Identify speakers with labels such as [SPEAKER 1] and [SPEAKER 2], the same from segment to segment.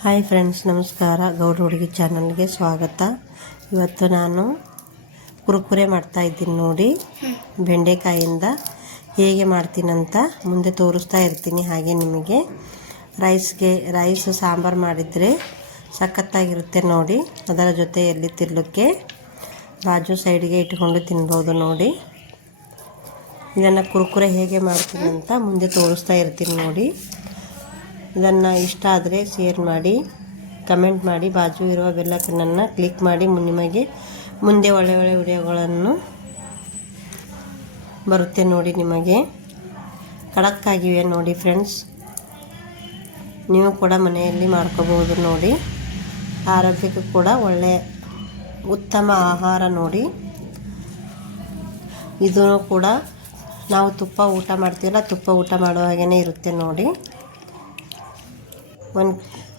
[SPEAKER 1] Hi friends ನಮಸ್ಕಾರ. ಗೌಡ ಹುಡುಗಿ ಚಾನಲ್ಗೆ ಸ್ವಾಗತ. ಇವತ್ತು ನಾನು ಕುರುಕುರೆ ಮಾಡ್ತಾ ಇದ್ದೀನಿ ನೋಡಿ. ಬೆಂಡೆಕಾಯಿಂದ ಹೇಗೆ ಮಾಡ್ತೀನಂತ ಮುಂದೆ ತೋರಿಸ್ತಾ ಇರ್ತೀನಿ ಹಾಗೆ ನಿಮಗೆ. ರೈಸ್ಗೆ ರೈಸ್ ಸಾಂಬಾರು ಮಾಡಿದರೆ ಸಖತ್ತಾಗಿರುತ್ತೆ ನೋಡಿ. ಅದರ ಜೊತೆ ಎಲ್ಲಿ ತಿರ್ಲಿಕ್ಕೆ ಬಾಜು ಸೈಡ್ಗೆ ಇಟ್ಕೊಂಡು ತಿನ್ಬೋದು ನೋಡಿ. ಇದನ್ನು ಕುರುಕುರೆ ಹೇಗೆ ಮಾಡ್ತೀನಿ ಅಂತ ಮುಂದೆ ತೋರಿಸ್ತಾ ಇರ್ತೀನಿ ನೋಡಿ. ಇದನ್ನು ಇಷ್ಟ ಆದರೆ ಶೇರ್ ಮಾಡಿ ಕಮೆಂಟ್ ಮಾಡಿ, ಬಾಜು ಇರುವ ಬೆಲ್ಲಕ್ಕನನ್ನು ಕ್ಲಿಕ್ ಮಾಡಿ ನಿಮಗೆ ಮುಂದೆ ಒಳ್ಳೆ ಒಳ್ಳೆ ವಿಡಿಯೋಗಳನ್ನು ಬರುತ್ತೆ ನೋಡಿ ನಿಮಗೆ. ಕಡಕ್ಕಾಗಿವೆ ನೋಡಿ ಫ್ರೆಂಡ್ಸ್ ನೀವು ಕೂಡ ಮನೆಯಲ್ಲಿ ಮಾಡ್ಕೋಬಹುದು ನೋಡಿ. ಆರೋಗ್ಯಕ್ಕೂ ಕೂಡ ಒಳ್ಳೆ ಉತ್ತಮ ಆಹಾರ ನೋಡಿ. ಇದೂ ಕೂಡ ನಾವು ತುಪ್ಪ ಊಟ ಮಾಡ್ತೀವಲ್ಲ, ತುಪ್ಪ ಊಟ ಮಾಡೋ ಹಾಗೇ ಇರುತ್ತೆ ನೋಡಿ. ಒಂದು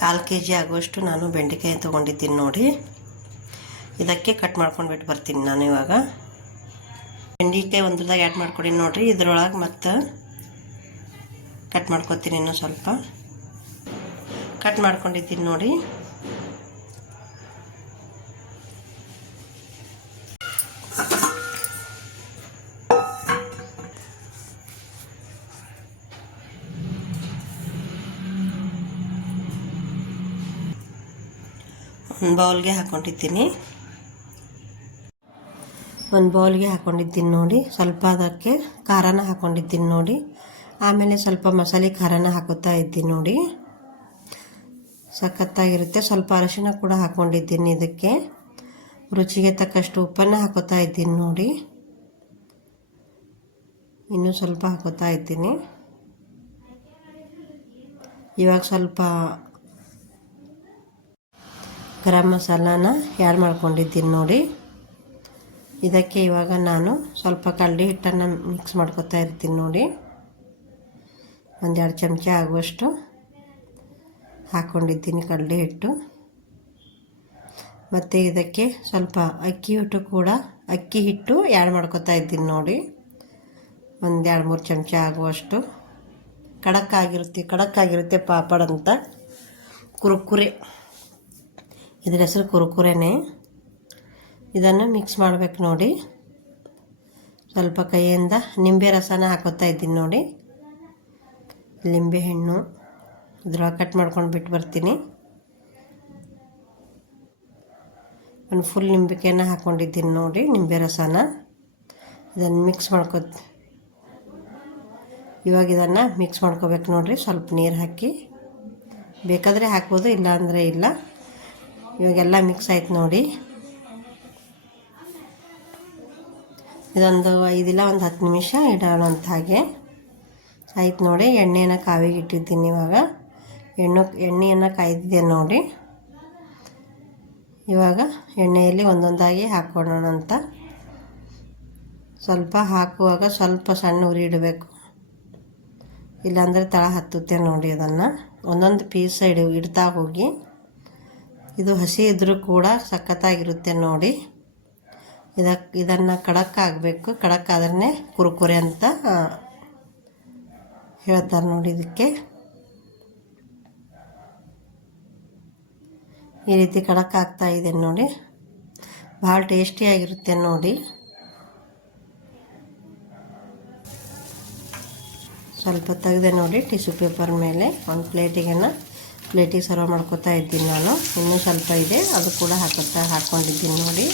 [SPEAKER 1] ಕಾಲು ಕೆ ಜಿ ಆಗುವಷ್ಟು ನಾನು ಬೆಂಡೆಕಾಯಿ ತೊಗೊಂಡಿದ್ದೀನಿ ನೋಡಿ. ಇದಕ್ಕೆ ಕಟ್ ಮಾಡ್ಕೊಂಡು ಬಿಟ್ಟು ಬರ್ತೀನಿ ನಾನು ಇವಾಗ. ಬೆಂಡೆಕಾಯಿ ಒಂದ್ರದಾಗ ಆ್ಯಡ್ ಮಾಡ್ಕೊಡಿ ನೋಡಿರಿ, ಇದ್ರೊಳಗೆ ಮತ್ತು ಕಟ್ ಮಾಡ್ಕೊತೀನಿ ಇನ್ನೂ ಸ್ವಲ್ಪ. ಕಟ್ ಮಾಡ್ಕೊಂಡಿದ್ದೀನಿ ನೋಡಿ. ಬೌಲ್ಗೆ ಹಾಕ್ಕೊಂಡಿದ್ದೀನಿ ಒಂದು ಬೌಲ್ಗೆ ಹಾಕ್ಕೊಂಡಿದ್ದೀನಿ ನೋಡಿ. ಸ್ವಲ್ಪ ಅದಕ್ಕೆ ಖಾರನ ಹಾಕ್ಕೊಂಡಿದ್ದೀನಿ ನೋಡಿ. ಆಮೇಲೆ ಸ್ವಲ್ಪ ಮಸಾಲೆ ಖಾರನ ಹಾಕುತ್ತಾ ಇದ್ದೀನಿ ನೋಡಿ. ಸಖತ್ತಾಗಿರುತ್ತೆ. ಸ್ವಲ್ಪ ಅರಶಿನ ಕೂಡ ಹಾಕ್ಕೊಂಡಿದ್ದೀನಿ ಇದಕ್ಕೆ. ರುಚಿಗೆ ತಕ್ಕಷ್ಟು ಉಪ್ಪನ್ನು ಹಾಕೋತಾ ಇದ್ದೀನಿ ನೋಡಿ. ಇನ್ನೂ ಸ್ವಲ್ಪ ಹಾಕೋತಾ ಇದ್ದೀನಿ. ಇವಾಗ ಸ್ವಲ್ಪ ಗರಂ ಮಸಾಲಾನ ಆ್ಯಡ್ ಮಾಡ್ಕೊಂಡಿದ್ದೀನಿ ನೋಡಿ. ಇದಕ್ಕೆ ಇವಾಗ ನಾನು ಸ್ವಲ್ಪ ಕಡ್ಲೆ ಹಿಟ್ಟನ್ನು ಮಿಕ್ಸ್ ಮಾಡ್ಕೊತಾ ಇರ್ತೀನಿ ನೋಡಿ. ಒಂದೆರಡು ಚಮಚ ಆಗುವಷ್ಟು ಹಾಕ್ಕೊಂಡಿದ್ದೀನಿ ಕಡಲೆ ಹಿಟ್ಟು. ಮತ್ತು ಇದಕ್ಕೆ ಸ್ವಲ್ಪ ಅಕ್ಕಿ ಹಿಟ್ಟು ಕೂಡ, ಅಕ್ಕಿ ಹಿಟ್ಟು ಆ್ಯಡ್ ಮಾಡ್ಕೊತಾ ಇದ್ದೀನಿ ನೋಡಿ. ಒಂದು ಎರಡು ಮೂರು ಚಮಚ ಆಗುವಷ್ಟು. ಕಡಕ್ಕಾಗಿರುತ್ತೆ ಕಡಕ್ಕಾಗಿರುತ್ತೆ ಪಾಪಡ್ ಅಂತ. ಕುರುಕುರೆ. ಇದ್ರ ಹೆಸರು ಕುರುಕುರೆನೆ. ಇದನ್ನು ಮಿಕ್ಸ್ ಮಾಡಬೇಕು ನೋಡಿ. ಸ್ವಲ್ಪ ಕೈಯಿಂದ ನಿಂಬೆ ರಸನ ಹಾಕೋತಾ ಇದ್ದೀನಿ ನೋಡಿ. ಲಿಂಬೆ ಹಣ್ಣು ಇದ್ರೊಳಗೆ ಕಟ್ ಮಾಡ್ಕೊಂಡು ಬಿಟ್ಟು ಬರ್ತೀನಿ. ಒಂದು ಫುಲ್ ನಿಂಬಿಕೆಯನ್ನು ಹಾಕ್ಕೊಂಡಿದ್ದೀನಿ ನೋಡಿ, ನಿಂಬೆ ರಸನ. ಇದನ್ನು ಮಿಕ್ಸ್ ಮಾಡ್ಕೋ ಇವಾಗ ಇದನ್ನು ಮಿಕ್ಸ್ ಮಾಡ್ಕೋಬೇಕು ನೋಡಿರಿ, ಸ್ವಲ್ಪ ನೀರು ಹಾಕಿ. ಬೇಕಾದರೆ ಹಾಕ್ಬೋದು, ಇಲ್ಲಾಂದರೆ ಇಲ್ಲ. ಇವಾಗೆಲ್ಲ ಮಿಕ್ಸ್ ಆಯ್ತು ನೋಡಿ. ಇದೊಂದು ಐದಿಲ್ಲ ಒಂದು ಹತ್ತು ನಿಮಿಷ ಇಡೋಣ ಅಂತ ಹಾಗೆ. ಆಯ್ತು ನೋಡಿ, ಎಣ್ಣೆನ ಕಾವಿಗೆ ಇಟ್ಟಿದ್ದೀನಿ ಇವಾಗ. ಎಣ್ಣೆ, ಎಣ್ಣೆಯನ್ನು ಕಾಯ್ದಿದೆ ನೋಡಿ. ಇವಾಗ ಎಣ್ಣೆಯಲ್ಲಿ ಒಂದೊಂದಾಗಿ ಹಾಕ್ಕೊಳ್ಳೋಣ ಅಂತ ಸ್ವಲ್ಪ ಹಾಕುವಾಗ ಸ್ವಲ್ಪ ಸಣ್ಣ ಉರಿ ಇಡಬೇಕು. ಇಲ್ಲಾಂದರೆ ತಳ ಹತ್ತುತ್ತೆ ನೋಡಿ ಅದನ್ನು. ಒಂದೊಂದು ಪೀಸ್ ಇಡ, ಇಡ್ತಾ ಹೋಗಿ. ಇದು ಹಸಿ ಇದ್ದರೂ ಕೂಡ ಸಖತ್ತಾಗಿರುತ್ತೆ ನೋಡಿ. ಇದಕ್ಕೆ ಇದನ್ನು ಖಡಕ್ ಆದ್ರೆ ಕುರುಕುರೆ ಅಂತ ಹೇಳ್ತಾರೆ ನೋಡಿ ಇದಕ್ಕೆ. ಈ ರೀತಿ ಖಡಕ್ ಆಗ್ತಾ ಇದೆ ನೋಡಿ. ಭಾಳ ಟೇಸ್ಟಿಯಾಗಿರುತ್ತೆ ನೋಡಿ. ಸ್ವಲ್ಪ ತೆಗೆದೆ ನೋಡಿ ಟಿಶ್ಯೂ ಪೇಪರ್ ಮೇಲೆ, ಒಂದು ಪ್ಲೇಟಿಗೆನ ಪ್ಲೇಟಿಗೆ ಸರ್ವ್ ಮಾಡ್ಕೊತಾ ಇದ್ದೀನಿ ನಾನು. ಇನ್ನೂ ಸ್ವಲ್ಪ ಇದೆ. ಅದು ಕೂಡ ಹಾಕುತ್ತಾ ಹಾಕ್ಕೊಂಡಿದ್ದೀನಿ ನೋಡಿ.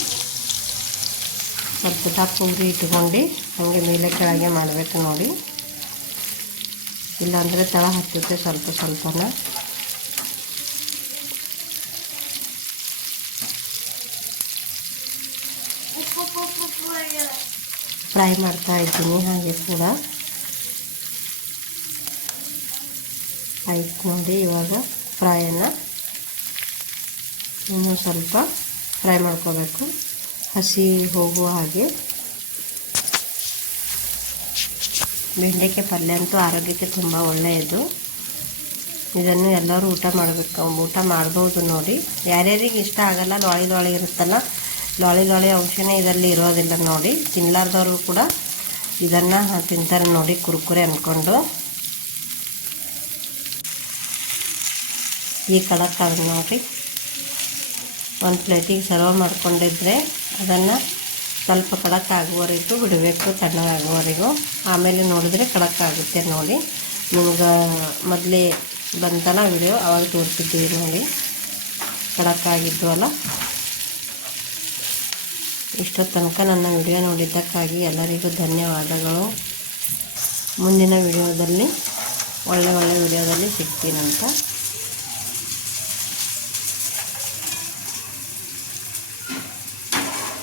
[SPEAKER 1] ಸ್ವಲ್ಪ ದಪ್ಪ ಉರಿ ಇಟ್ಕೊಂಡು ಹಾಗೆ ಮೇಲೆ ಕೆಳಗೆ ಮಾಡಬೇಕು ನೋಡಿ. ಇಲ್ಲಾಂದರೆ ತಳ ಹತ್ತುತ್ತೆ ಸ್ವಲ್ಪ ಸ್ವಲ್ಪನ. ಫ್ರೈ ಮಾಡ್ತಾ ಇದ್ದೀನಿ ಹಾಗೆ ಕೂಡ. ಆಯ್ತು ನೋಡಿ ಇವಾಗ. ಫ್ರೈಯನ್ನು ಇನ್ನೂ ಸ್ವಲ್ಪ ಫ್ರೈ ಮಾಡ್ಕೋಬೇಕು. ಹಸಿ ಹೋಗುವ ಹಾಗೆ. ಬೆಂಡೆಕಾಯಿ ಪಲ್ಯ ಅಂತೂ ಆರೋಗ್ಯಕ್ಕೆ ತುಂಬ ಒಳ್ಳೆಯದು. ಇದನ್ನು ಎಲ್ಲರೂ ಊಟ ಮಾಡಬೇಕು, ಊಟ ಮಾಡ್ಬೋದು ನೋಡಿ. ಯಾರ್ಯಾರಿಗೆ ಇಷ್ಟ ಆಗಲ್ಲ ಲೋಳಿ ಲೋಳಿ ಇರುತ್ತಲ್ಲ ಲೋಳಿ ಲೋಳಿ ಅಂಶನೇ ಇದರಲ್ಲಿ ಇರೋದಿಲ್ಲ ನೋಡಿ. ತಿನ್ನಲಾರ್ದವರು ಕೂಡ ಇದನ್ನು ತಿಂತಾರೆ ನೋಡಿ ಕುರ್ಕುರೆ ಅಂದ್ಕೊಂಡು ಈ ಆಗಿ ನೋಡಿರಿ. ಒಂದು ಪ್ಲೇಟಿಗೆ ಸರ್ವ್ ಮಾಡ್ಕೊಂಡಿದ್ರೆ ಅದನ್ನು ಸ್ವಲ್ಪ ಕಡಕ್ಕಾಗುವವರೆಗೂ ಬಿಡಬೇಕು ತಣ್ಣಗಾಗುವವರೆಗೂ ಆಮೇಲೆ ನೋಡಿದ್ರೆ ಕಡಕ್ಕಾಗುತ್ತೆ ನೋಡಿ. ನಿಮ್ಗೆ ಮೊದಲೇ ಬಂತಲ್ಲ ವಿಡಿಯೋ, ಅವಾಗ ತೋರಿಸಿದ್ದೀವಿ ನೋಡಿ. ಕಡಕ್ಕಾಗಿದ್ದು ಆಗಿದ್ವಲ್ಲ ಇಷ್ಟೋ ತನಕ ನನ್ನ ವಿಡಿಯೋ ನೋಡಿದ್ದಕ್ಕಾಗಿ ಎಲ್ಲರಿಗೂ ಧನ್ಯವಾದಗಳು. ಮುಂದಿನ ವಿಡಿಯೋದಲ್ಲಿ, ಒಳ್ಳೆ ಒಳ್ಳೆ ವಿಡಿಯೋದಲ್ಲಿ ಸಿಗ್ತೀನಂತ.